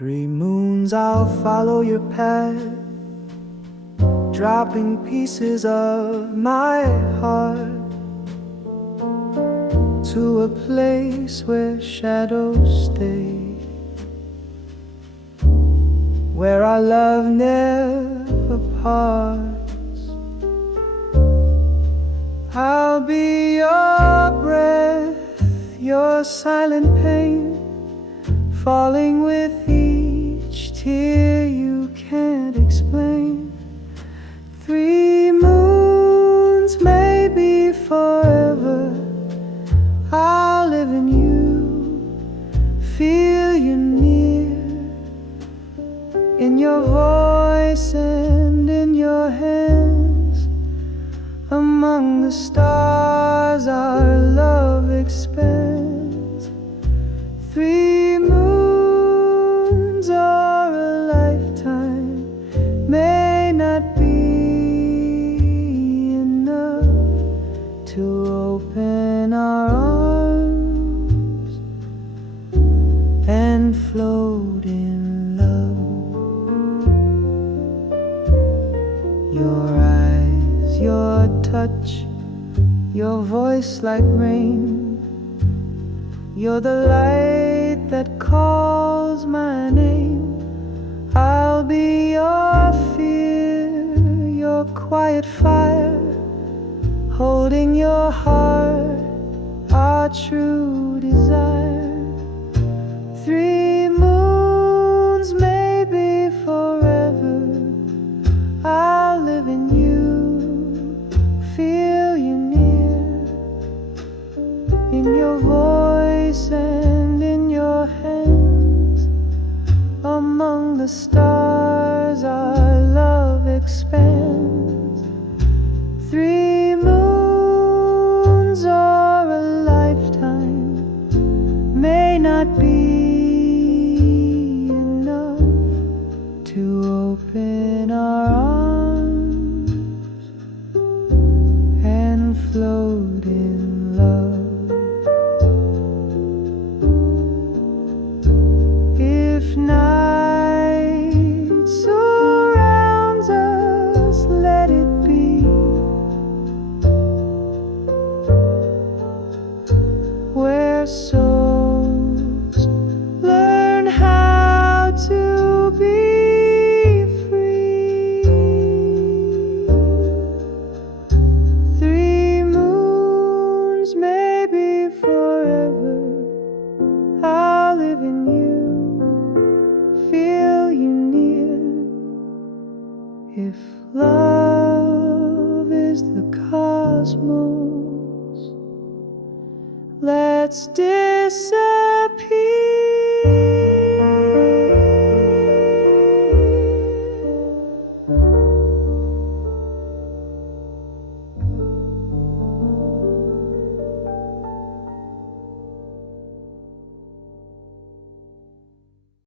3 moons I'll follow your path, dropping pieces of my heart to a place where shadows stay, where our love never parts. I'll be your breath, your silent pain, falling with each tear you can't explain. 3 moons, maybe forever, I'll live in you, feel you near, in your voice and in your hands. Among the stars our love expands. 3 moons or a lifetime may not be enough to open our arms and float in love. Your eyes, your touch, your voice like rain, you're the light that calls my name. I'll be your fear, your quiet fire, holding your heart, our true desire. 3 moons, maybe forever, I'll live in you, feel you near, in your voice and in your hands. Among the stars our love expands. 3 moons or a lifetime may not be enough to open our arms and float in love. If night surrounds us, let it be, where souls learn how to be free. 3 moons, maybe forever, I'll live in you, feel you near. If love is the cosmos, let's decide.